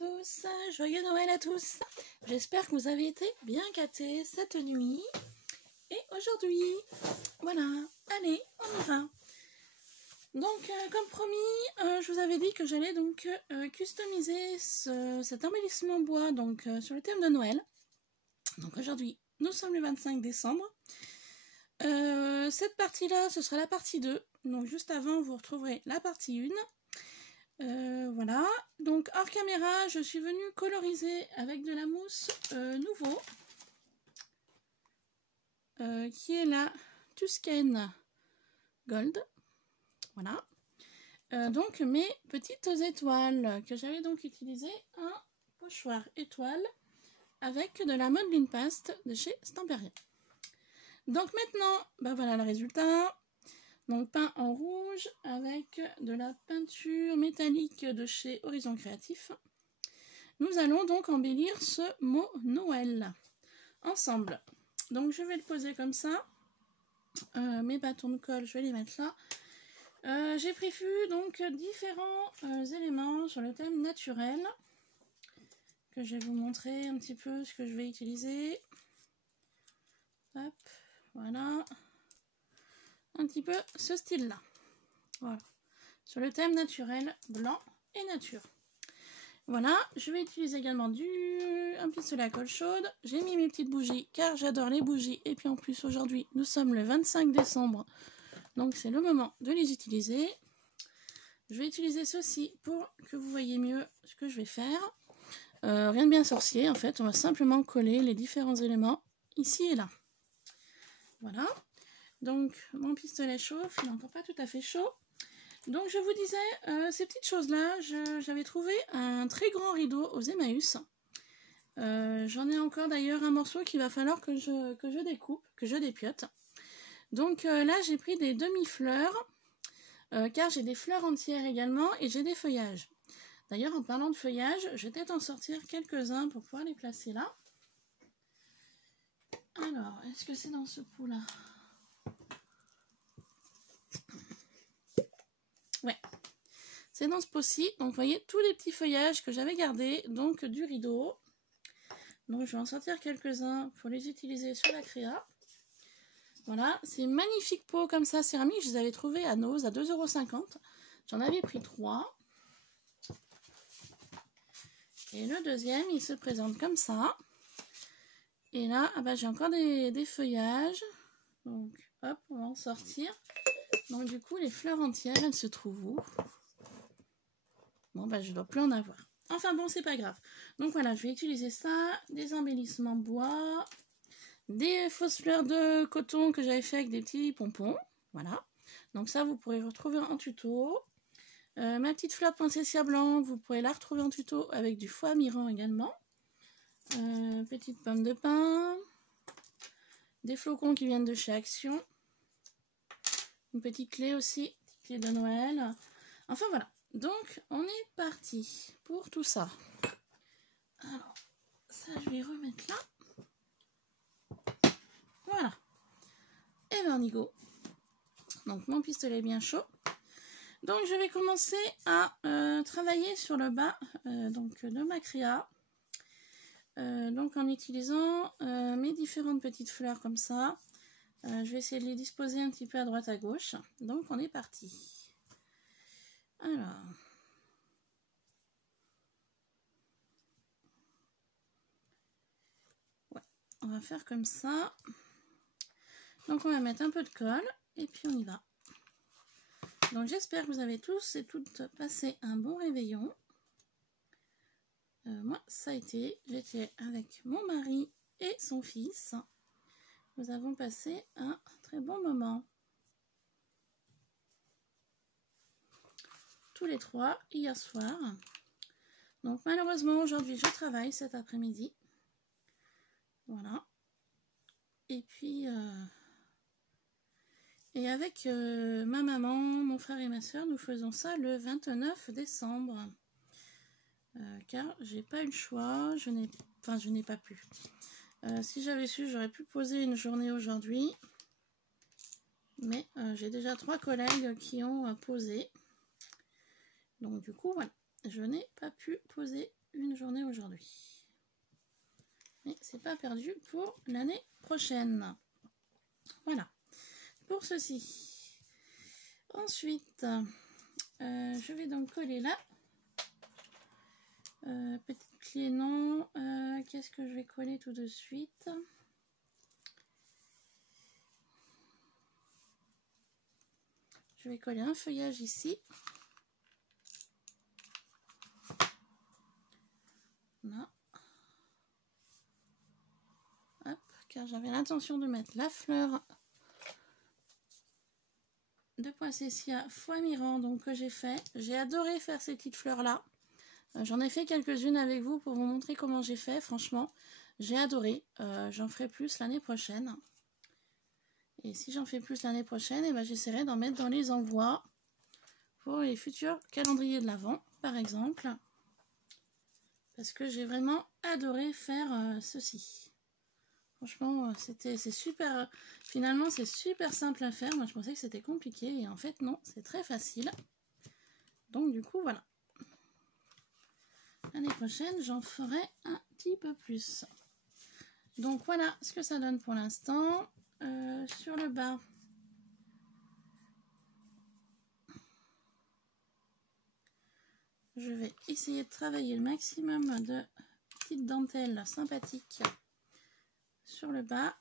tous, joyeux Noël à tous. J'espère que vous avez été bien gâtés cette nuit. Et aujourd'hui, voilà, allez, on y va. Donc, comme promis, je vous avais dit que j'allais donc customiser cet embellissement bois donc sur le thème de Noël. Donc aujourd'hui, nous sommes le 25 décembre. Cette partie-là, ce sera la partie 2. Donc juste avant, vous retrouverez la partie 1. Voilà, donc hors caméra, je suis venue coloriser avec de la mousse nouveau, qui est la Tusken Gold. Voilà, donc mes petites étoiles que j'avais donc utilisé un pochoir étoile avec de la modeling paste de chez Stamperia. Donc maintenant, ben voilà le résultat. Donc peint en rouge avec de la peinture métallique de chez Horizon Créatif. Nous allons donc embellir ce mot Noël ensemble. Donc je vais le poser comme ça. Mes bâtons de colle, je vais les mettre là. J'ai prévu donc différents éléments sur le thème naturel. Que je vais vous montrer un petit peu ce que je vais utiliser. Hop, voilà. Un petit peu ce style là, voilà, sur le thème naturel, blanc et nature. Voilà, je vais utiliser également un pistolet à colle chaude. J'ai mis mes petites bougies car j'adore les bougies, et puis en plus aujourd'hui nous sommes le 25 décembre, donc c'est le moment de les utiliser. Je vais utiliser ceci pour que vous voyez mieux ce que je vais faire. Rien de bien sorcier en fait, on va simplement coller les différents éléments ici et là. Voilà. Donc mon pistolet chauffe, il n'est encore pas tout à fait chaud. Donc je vous disais, ces petites choses-là, j'avais trouvé un très grand rideau aux Emmaüs. J'en ai encore d'ailleurs un morceau qu'il va falloir que je découpe, que je dépiote. Donc là j'ai pris des demi-fleurs, car j'ai des fleurs entières également et j'ai des feuillages. D'ailleurs en parlant de feuillage, je vais peut-être en sortir quelques-uns pour pouvoir les placer là. Alors, est-ce que c'est dans ce pot-là ? Ouais, c'est dans ce pot-ci. Donc vous voyez tous les petits feuillages que j'avais gardés donc du rideau. Donc je vais en sortir quelques-uns pour les utiliser sur la créa. Voilà, ces magnifiques pots comme ça céramiques, je les avais trouvés à Nose à 2,50 €. J'en avais pris 3. Et le deuxième, il se présente comme ça. Et là, ah bah, j'ai encore des feuillages. Donc hop, on va en sortir. Donc du coup, les fleurs entières, elles se trouvent où? Bon, bah je dois plus en avoir. Enfin bon, c'est pas grave. Donc voilà, je vais utiliser ça, des embellissements bois, des fausses fleurs de coton que j'avais fait avec des petits pompons. Voilà. Donc ça, vous pourrez retrouver en tuto. Ma petite fleur de poinsettia blanc, vous pourrez la retrouver en tuto avec du foie mirant également. Petite pomme de pin. Des flocons qui viennent de chez Action. Une petite clé aussi, petite clé de Noël. Enfin voilà, donc on est parti pour tout ça. Alors, ça je vais remettre là. Voilà. Et ben on y go. Donc mon pistolet est bien chaud. Donc je vais commencer à travailler sur le bas donc de ma créa. Donc en utilisant mes différentes petites fleurs comme ça. Je vais essayer de les disposer un petit peu à droite à gauche. Donc on est parti. Alors. Ouais, on va faire comme ça. Donc on va mettre un peu de colle et puis on y va. Donc j'espère que vous avez tous et toutes passé un bon réveillon. Moi ça a été. J'étais avec mon mari et son fils. Nous avons passé un très bon moment. Tous les trois hier soir. Donc malheureusement aujourd'hui je travaille cet après-midi. Voilà. Et puis et avec ma maman, mon frère et ma soeur, nous faisons ça le 29 décembre. Car j'ai pas eu le choix, je n'ai pas pu. Si j'avais su, j'aurais pu poser une journée aujourd'hui. Mais j'ai déjà 3 collègues qui ont posé. Donc du coup, voilà, je n'ai pas pu poser une journée aujourd'hui. Mais c'est pas perdu pour l'année prochaine. Voilà, pour ceci. Ensuite, je vais donc coller là. Petite clé non. Qu'est-ce que je vais coller tout de suite? Je vais coller un feuillage ici. Là. Hop, car j'avais l'intention de mettre la fleur de Poinsettia foie mirand donc que j'ai fait. J'ai adoré faire ces petites fleurs là. J'en ai fait quelques-unes avec vous pour vous montrer comment j'ai fait. Franchement, j'ai adoré. J'en ferai plus l'année prochaine. Et si j'en fais plus l'année prochaine, eh ben, j'essaierai d'en mettre dans les envois pour les futurs calendriers de l'Avent, par exemple. Parce que j'ai vraiment adoré faire ceci. Franchement, c'est super. Finalement, c'est super simple à faire. Moi, je pensais que c'était compliqué. Et en fait, non, c'est très facile. Donc, du coup, voilà. L'année prochaine, j'en ferai un petit peu plus. Donc, voilà ce que ça donne pour l'instant. Sur le bas, je vais essayer de travailler le maximum de petites dentelles sympathiques sur le bas.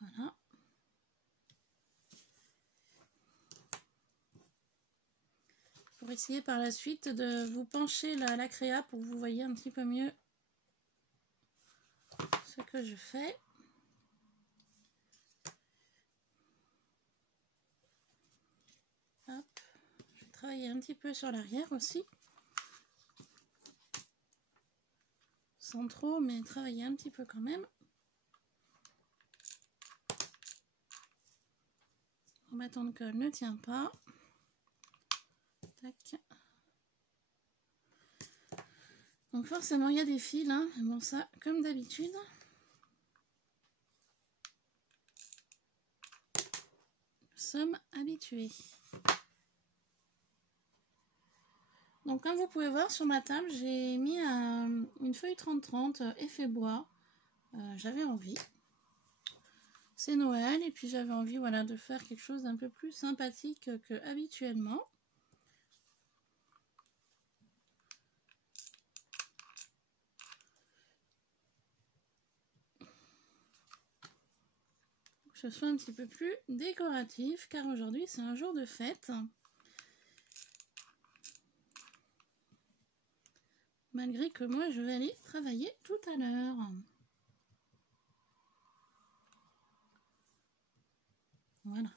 Voilà. Pour essayer par la suite de vous pencher la créa pour que vous voyez un petit peu mieux ce que je fais. Hop. Je vais travailler un petit peu sur l'arrière aussi. Sans trop, mais travailler un petit peu quand même. Mon bâton de colle ne tient pas. Tac. Donc forcément, il y a des fils. Hein. Bon, ça, comme d'habitude. Nous sommes habitués. Donc comme vous pouvez voir sur ma table, j'ai mis une feuille 30-30 effet bois. J'avais envie. C'est Noël et puis j'avais envie voilà, de faire quelque chose d'un peu plus sympathique que habituellement. Que ce soit un petit peu plus décoratif car aujourd'hui c'est un jour de fête. Malgré que moi je vais aller travailler tout à l'heure. Voilà.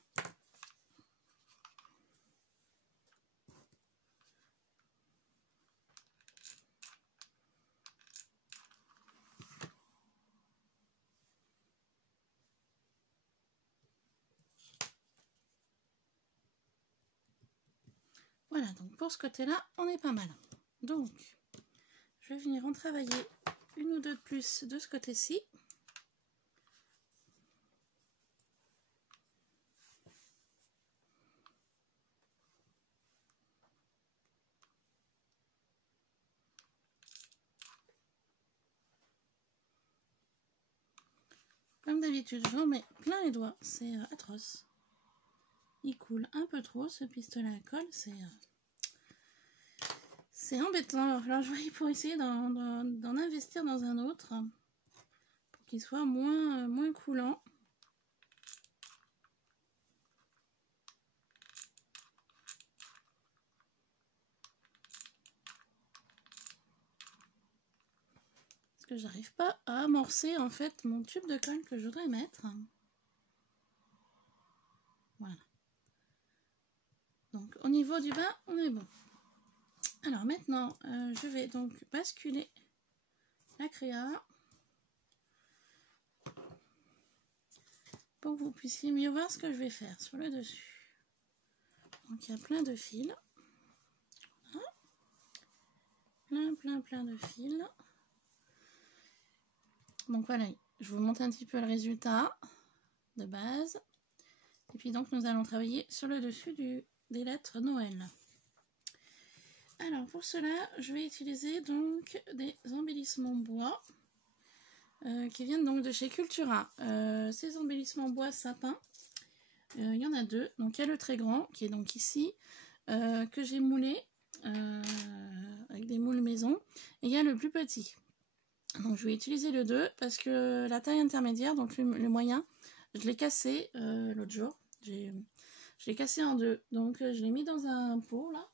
Voilà, donc pour ce côté-là, on est pas mal. Donc, je vais venir en travailler une ou deux de plus de ce côté-ci. Comme d'habitude, j'en mets plein les doigts, c'est atroce. Il coule un peu trop ce pistolet à colle, c'est embêtant. Alors je vais pour essayer d'en investir dans un autre pour qu'il soit moins coulant. Parce que j'arrive pas à amorcer en fait mon tube de colle que je voudrais mettre. Voilà. Donc au niveau du bas, on est bon. Alors maintenant, je vais donc basculer la créa pour que vous puissiez mieux voir ce que je vais faire sur le dessus. Donc il y a plein de fils. Voilà. Plein de fils. Donc voilà, je vous montre un petit peu le résultat de base. Et puis donc nous allons travailler sur le dessus des lettres Noël. Alors pour cela, je vais utiliser donc des embellissements bois qui viennent donc de chez Cultura. Ces embellissements bois sapin, il y en a deux. Donc il y a le très grand qui est donc ici, que j'ai moulé avec des moules maison, et il y a le plus petit. Donc je vais utiliser le 2 parce que la taille intermédiaire, donc le moyen, je l'ai cassé l'autre jour. Je l'ai cassé en deux, donc je l'ai mis dans un pot là.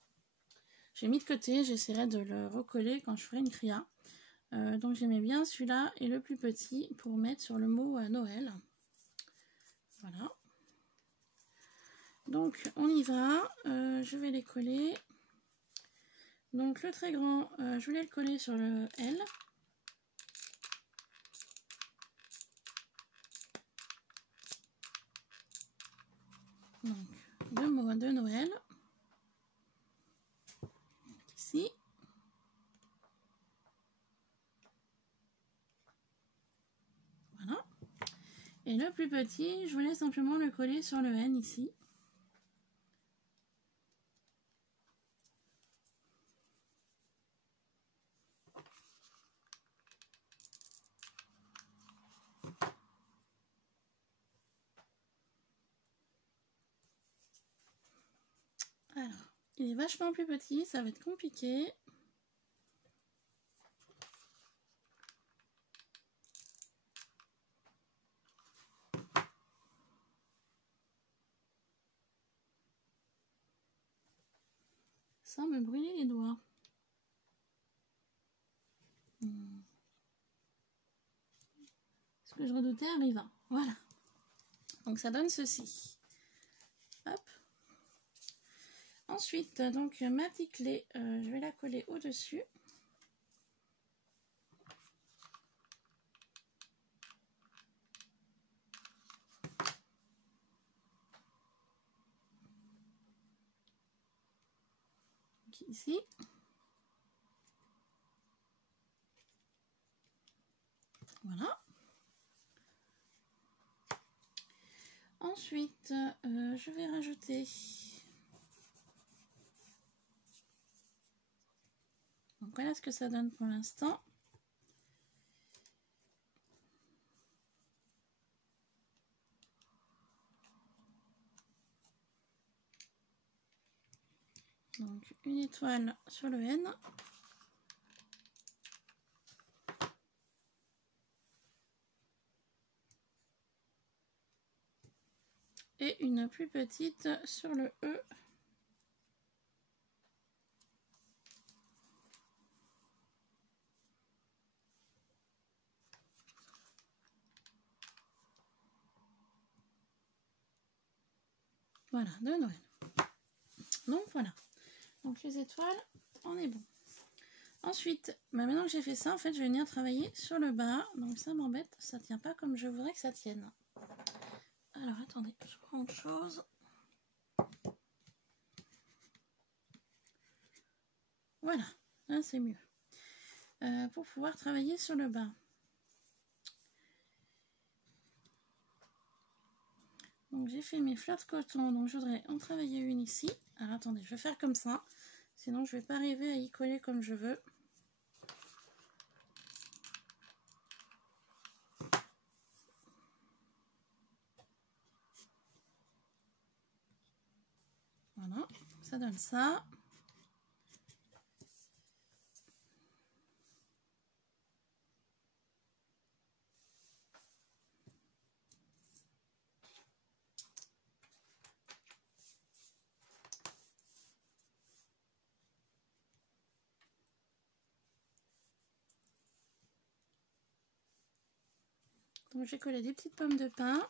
J'ai mis de côté, j'essaierai de le recoller quand je ferai une cria. Donc j'aimais bien celui-là et le plus petit pour mettre sur le mot Noël. Voilà. Donc on y va, je vais les coller. Donc le très grand, je voulais le coller sur le L. Donc le mot de Noël. Ici. Voilà. Et le plus petit, je voulais simplement le coller sur le N ici. Alors, il est vachement plus petit, ça va être compliqué. Sans me brûler les doigts. Ce que je redoutais arriva. Voilà. Donc ça donne ceci. Hop. Ensuite, donc ma petite clé, je vais la coller au-dessus. Ici. Voilà. Ensuite, je vais rajouter donc voilà ce que ça donne pour l'instant. Donc une étoile sur le N. Et une plus petite sur le E. Voilà, de Noël. Donc voilà. Donc les étoiles, on est bon. Ensuite, maintenant que j'ai fait ça, en fait, je vais venir travailler sur le bas. Donc ça m'embête, ça tient pas comme je voudrais que ça tienne. Alors attendez, je prends autre chose. Voilà, là c'est mieux. Pour pouvoir travailler sur le bas. Donc j'ai fait mes fleurs de coton, donc je voudrais en travailler une ici. Alors attendez, je vais faire comme ça, sinon je vais pas arriver à y coller comme je veux. Voilà, ça donne ça. Donc j'ai collé des petites pommes de pin.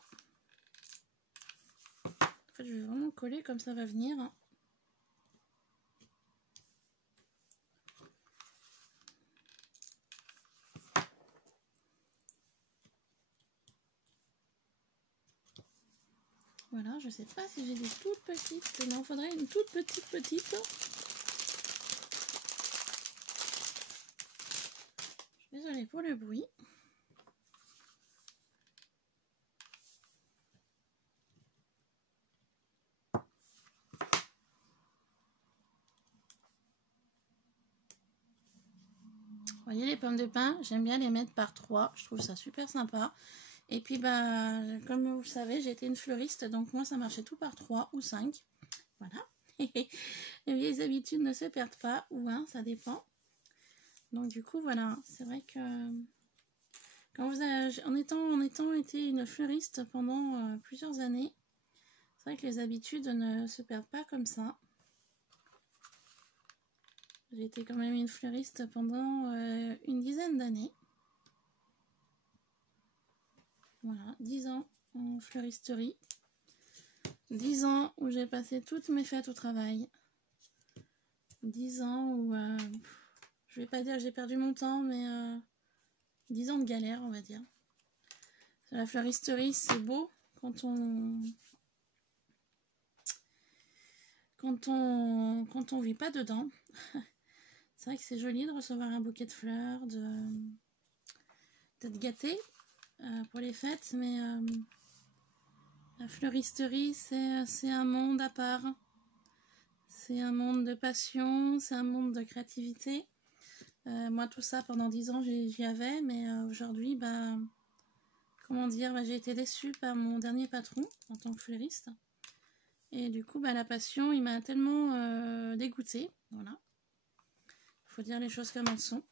En fait, je vais vraiment coller comme ça va venir. Voilà, je sais pas si j'ai des toutes petites. Il m'en faudrait une toute petite. Je suis désolée pour le bruit. voyez les pommes de pin, j'aime bien les mettre par 3. Je trouve ça super sympa. Et puis, bah, comme vous le savez, j'ai été une fleuriste. Donc, moi, ça marchait tout par 3 ou 5. Voilà. Les vieilles habitudes ne se perdent pas. Ou 1, ça dépend. Donc, du coup, voilà. C'est vrai que... Quand vous avez, en étant été une fleuriste pendant plusieurs années, c'est vrai que les habitudes ne se perdent pas comme ça. J'ai été quand même une fleuriste pendant une dizaine d'années. Voilà, 10 ans en fleuristerie. 10 ans où j'ai passé toutes mes fêtes au travail. 10 ans où, je vais pas dire que j'ai perdu mon temps, mais 10 ans de galère, on va dire. La fleuristerie, c'est beau quand on vit pas dedans. C'est vrai que c'est joli de recevoir un bouquet de fleurs, d'être gâté pour les fêtes, mais la fleuristerie, c'est un monde à part. C'est un monde de passion, c'est un monde de créativité. Moi, tout ça, pendant 10 ans, j'y avais, mais aujourd'hui, bah, comment dire, bah, j'ai été déçue par mon dernier patron en tant que fleuriste. Et du coup, bah, la passion, il m'a tellement dégoûtée. Voilà. Il faut dire les choses comme elles sont.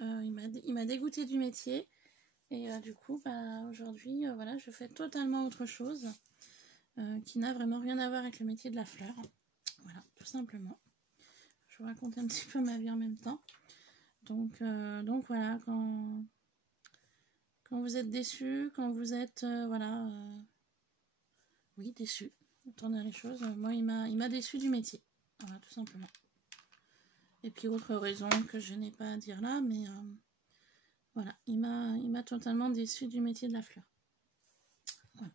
Il m'a dégoûtée du métier. Et du coup, bah, aujourd'hui, voilà, je fais totalement autre chose qui n'a vraiment rien à voir avec le métier de la fleur. Voilà, tout simplement. Je vous raconte un petit peu ma vie en même temps. Donc voilà, quand vous êtes déçu, quand vous êtes, voilà, oui, déçu, entendre les choses. Moi, il m'a déçu du métier. Voilà, tout simplement. Et puis, autre raison que je n'ai pas à dire là, mais voilà, il m'a totalement déçu du métier de la fleur. Voilà.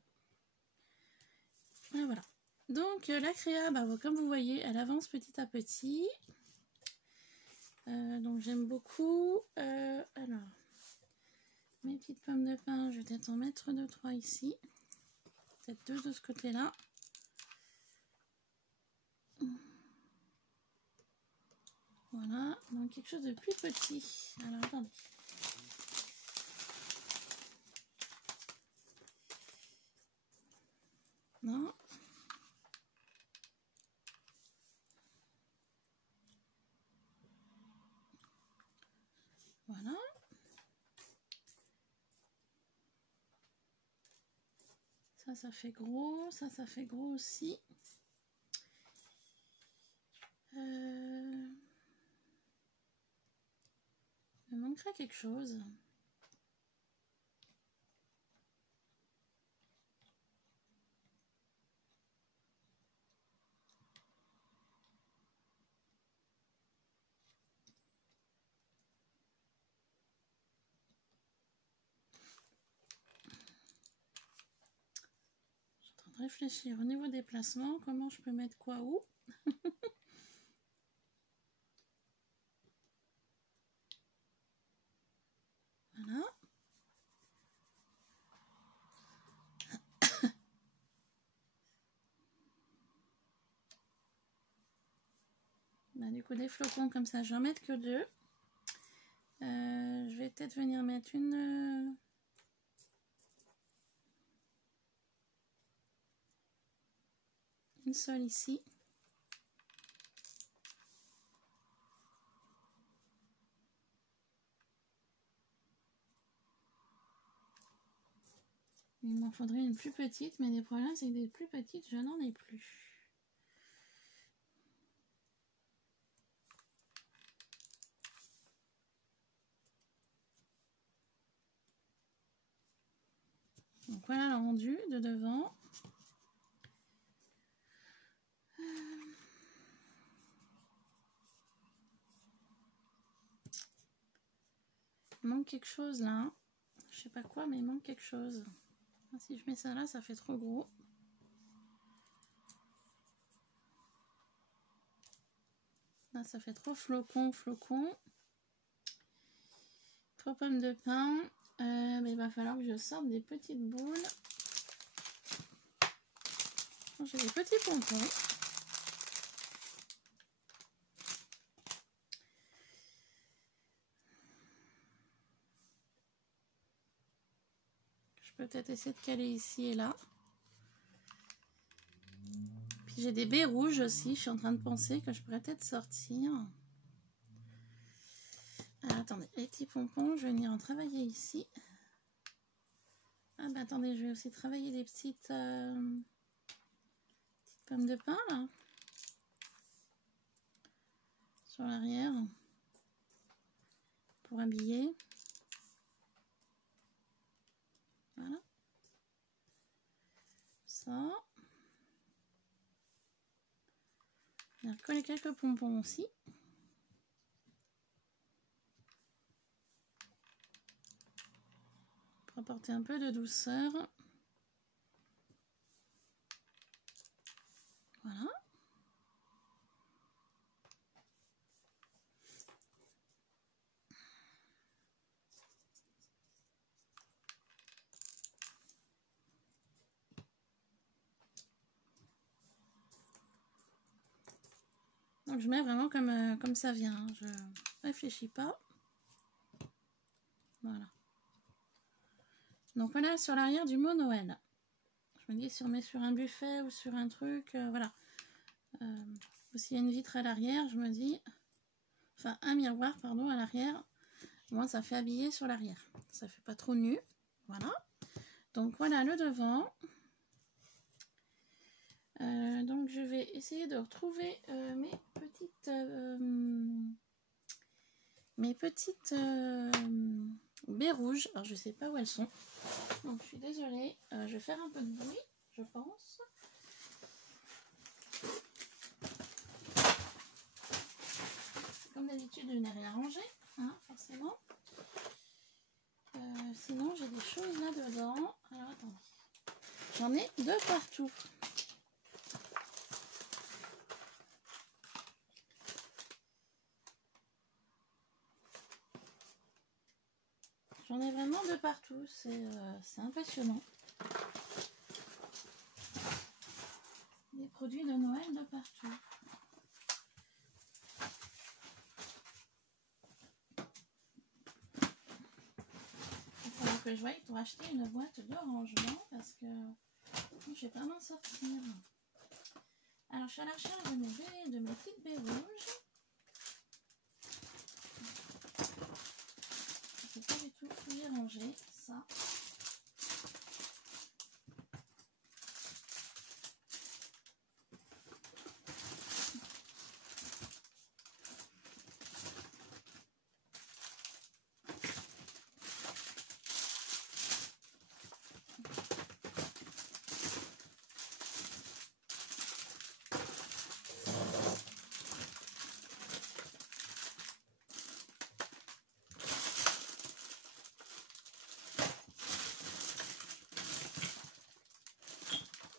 Et voilà. Donc, la créa, bah, comme vous voyez, elle avance petit à petit. Donc, j'aime beaucoup. Alors, mes petites pommes de pin, je vais peut-être en mettre 2-3 ici. Peut-être 2 de ce côté-là. Voilà, donc quelque chose de plus petit. Alors, attendez. Non. Voilà. Ça fait gros. Ça fait gros aussi. Il me manquerait quelque chose. Je suis en train de réfléchir au niveau des placements. Comment je peux mettre quoi où? Voilà. Bah, du coup, des flocons comme ça, je vais en mettre que 2. Je vais peut-être venir mettre une seule ici. Il m'en faudrait une plus petite, mais le problème c'est que des plus petites, je n'en ai plus. Donc voilà le rendu de devant. Il manque quelque chose là. Je sais pas quoi, mais il manque quelque chose. Si je mets ça là, ça fait trop gros. Là, ça fait trop flocon. Trop pommes de pin. Mais il va falloir que je sorte des petites boules. J'ai des petits pompons. peux peut-être essayer de caler ici et là. Puis j'ai des baies rouges aussi. Je suis en train de penser que je pourrais peut-être sortir. Alors, attendez, les petits pompons, je vais venir en travailler ici. Ah bah attendez, je vais aussi travailler les petites pommes de pin là. Sur l'arrière. Pour habiller. Voilà. Ça. Je vais recoller quelques pompons aussi. Pour apporter un peu de douceur. Voilà. Donc je mets vraiment comme ça vient. Je réfléchis pas. Voilà. Donc voilà sur l'arrière du mot Noël. Je me dis si on met sur un buffet ou sur un truc, voilà. S'il y a une vitre à l'arrière, je me dis, enfin un miroir pardon à l'arrière, moi ça fait habiller sur l'arrière. Ça fait pas trop nu. Voilà. Donc voilà le devant. Donc je vais essayer de retrouver mes petites baies rouges. Alors je sais pas où elles sont. Donc je suis désolée. Je vais faire un peu de bruit, je pense. Comme d'habitude, je n'ai rien rangé, hein, forcément. Sinon, j'ai des choses là-dedans. Alors attendez. J'en ai de partout. J'en ai vraiment de partout, c'est impressionnant. Des produits de Noël de partout. Il faudra que je voie pour acheter une boîte de rangement parce que je vais pas m'en sortir. Alors je suis à la recherche de mes petites baies rouges. Je sais pas du tout où j'ai rangé ça.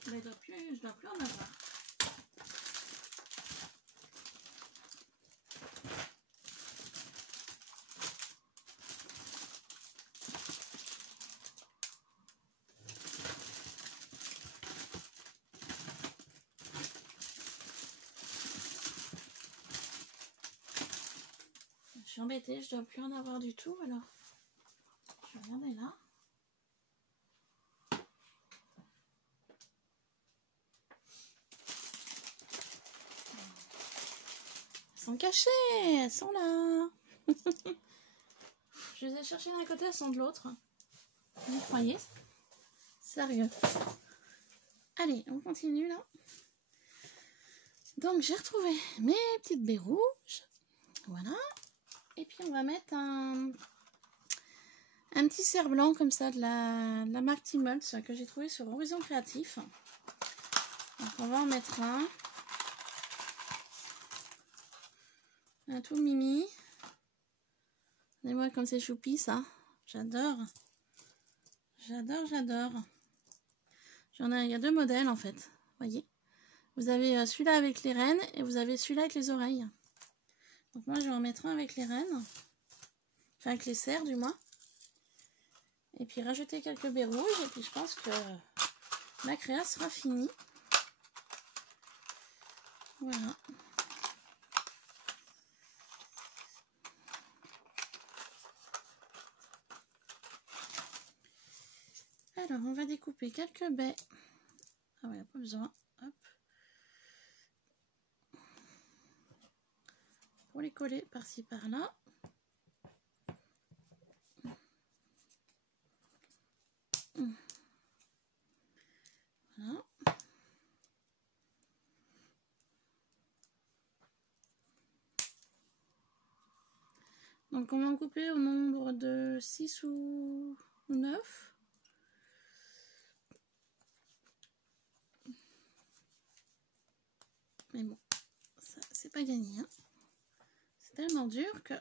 Mais je dois plus en avoir. Je suis embêtée, je dois plus en avoir du tout alors. Je vais regarder là. Elles sont cachées, elles sont là. Je les ai cherchées d'un côté, elles sont de l'autre. Vous croyez? Sérieux. Allez, on continue là. Donc j'ai retrouvé mes petites baies rouges. Voilà. Et puis on va mettre un petit cerf blanc comme ça de la marque Timoltz que j'ai trouvé sur Horizon Créatif. Donc on va en mettre un. Un tout mimi. Regardez-moi comme c'est choupi ça. J'adore. J'adore, j'adore. Il y a deux modèles en fait. Voyez. Vous avez celui-là avec les rênes et vous avez celui-là avec les oreilles. Donc moi je vais en mettre un avec les rênes. Enfin avec les cerfs du moins. Et puis rajouter quelques baies rouges. Et puis je pense que ma créa sera finie. Voilà. Alors, on va découper quelques baies. Ah ouais, pas besoin. Hop. Pour les coller par-ci par-là. Voilà. Donc on va en couper au nombre de 6 ou 9. Mais bon, ça c'est pas gagné. Hein. C'est tellement dur que...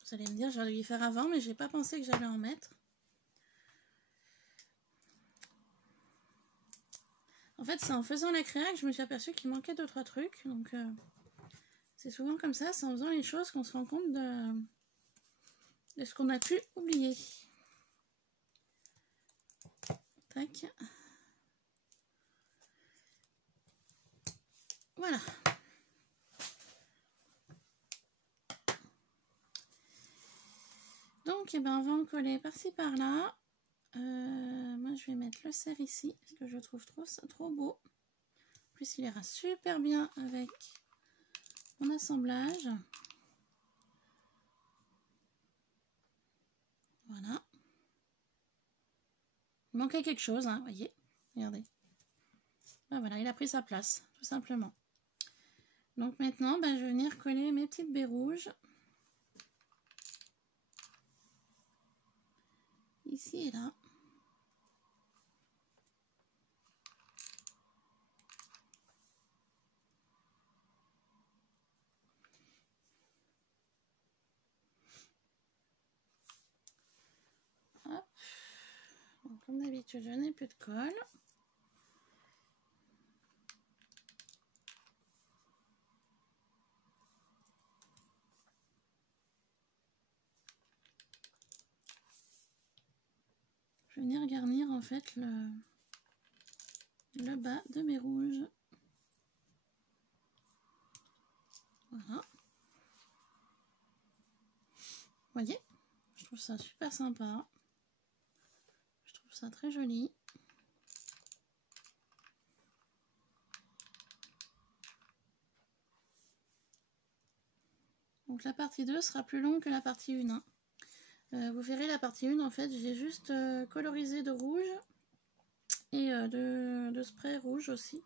Vous allez me dire, j'aurais dû y faire avant, mais j'ai pas pensé que j'allais en mettre. En fait, c'est en faisant la créa que je me suis aperçue qu'il manquait 2-3 trucs. Donc, c'est souvent comme ça, c'est en faisant les choses qu'on se rend compte de ce qu'on a pu oublier. Tac. Voilà. Donc, eh ben, on va en coller par-ci par-là. Moi, je vais mettre le cerf ici, parce que je trouve trop beau. En plus, il ira super bien avec mon assemblage. Voilà. Il manquait quelque chose, hein, voyez. Regardez. Ben voilà, il a pris sa place, tout simplement. Donc maintenant, ben, je vais venir coller mes petites baies rouges. Ici et là. Hop. Donc, comme d'habitude, je n'ai plus de colle. Je vais venir garnir en fait le bas de mes rouges. Voilà. Vous voyez, je trouve ça super sympa. Je trouve ça très joli. Donc la partie 2 sera plus longue que la partie 1. Hein. Vous verrez la partie 1, en fait, j'ai juste colorisé de rouge et de spray rouge aussi.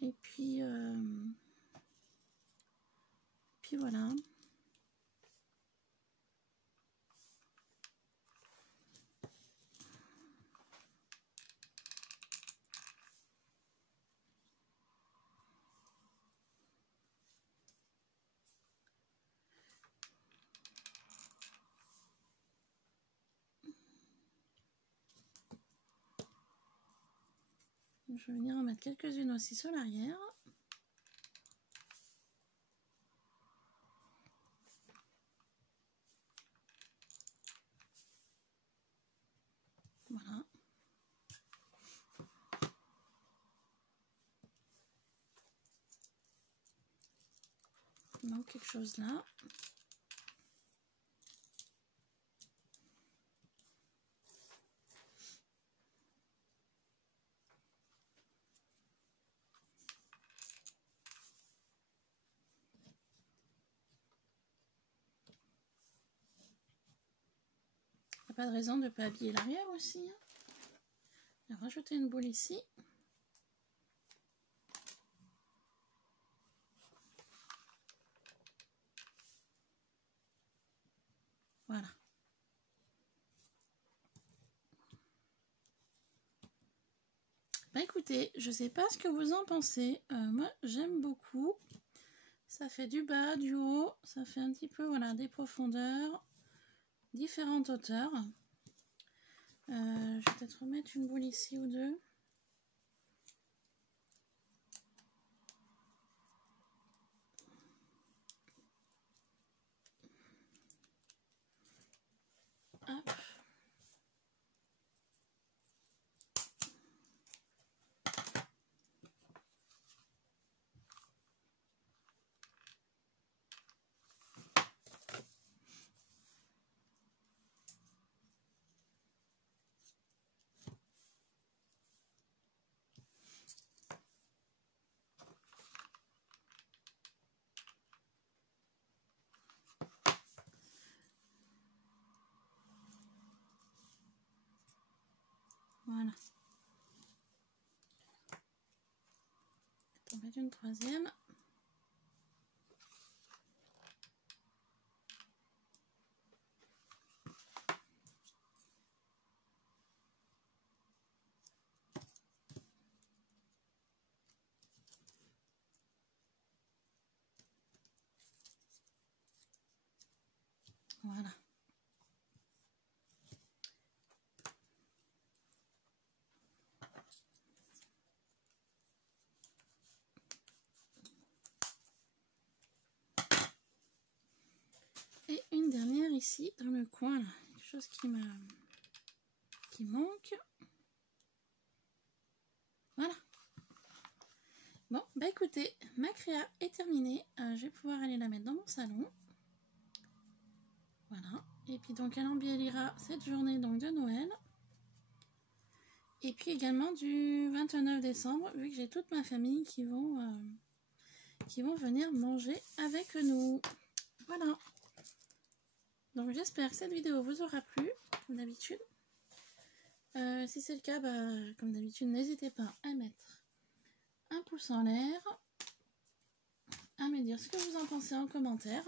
Et puis voilà. Je vais venir en mettre quelques-unes aussi sur l'arrière. Voilà. Il manque quelque chose là. Il n'y a pas de raison de ne pas habiller l'arrière aussi. Hein. Je vais rajouter une boule ici. Voilà. Bah écoutez, je sais pas ce que vous en pensez. Moi, j'aime beaucoup. Ça fait du bas, du haut. Ça fait un petit peu, voilà, des profondeurs. Différentes hauteurs. Je vais peut-être remettre une boule ici ou deux. Hop. Voilà. On va mettre une troisième. Voilà. Et une dernière ici, dans le coin, là. Quelque chose qui manque. Voilà. Bon, bah écoutez, ma créa est terminée. Je vais pouvoir aller la mettre dans mon salon. Voilà. Et puis donc elle embellira cette journée donc de Noël. Et puis également du 29 décembre, vu que j'ai toute ma famille qui vont venir manger avec nous. Voilà. Donc j'espère que cette vidéo vous aura plu, comme d'habitude. Si c'est le cas, bah, comme d'habitude, n'hésitez pas à mettre un pouce en l'air, à me dire ce que vous en pensez en commentaire.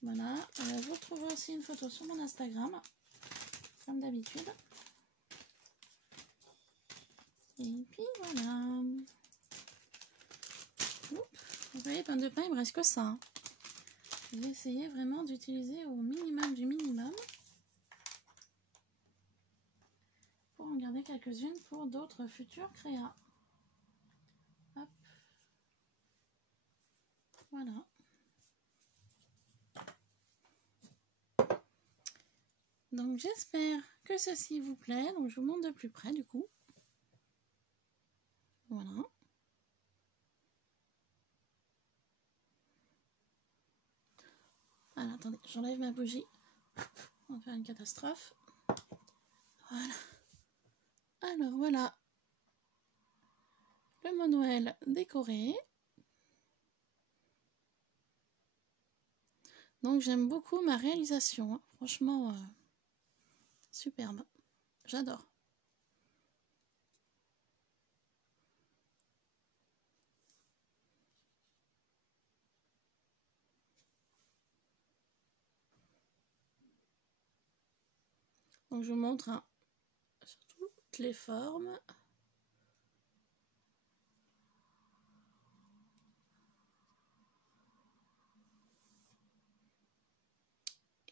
Voilà, vous retrouverez aussi une photo sur mon Instagram, comme d'habitude. Et puis voilà. Vous voyez, pain de pain, il me reste que ça. Hein. Je vais essayer vraiment d'utiliser au minimum du minimum. Pour en garder quelques-unes pour d'autres futurs créas. Hop. Voilà. Donc j'espère que ceci vous plaît. Donc je vous montre de plus près du coup. Voilà. Alors attendez, j'enlève ma bougie. On va faire une catastrophe. Voilà. Alors voilà. Le mot Noël décoré. Donc j'aime beaucoup ma réalisation. Hein. Franchement, superbe. J'adore. Donc je vous montre hein, sur toutes les formes.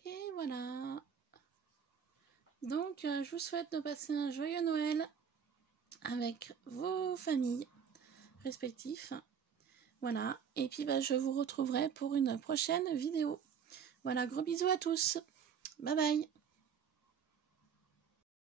Et voilà. Donc je vous souhaite de passer un joyeux Noël avec vos familles respectives. Voilà. Et puis bah, je vous retrouverai pour une prochaine vidéo. Voilà, gros bisous à tous. Bye bye.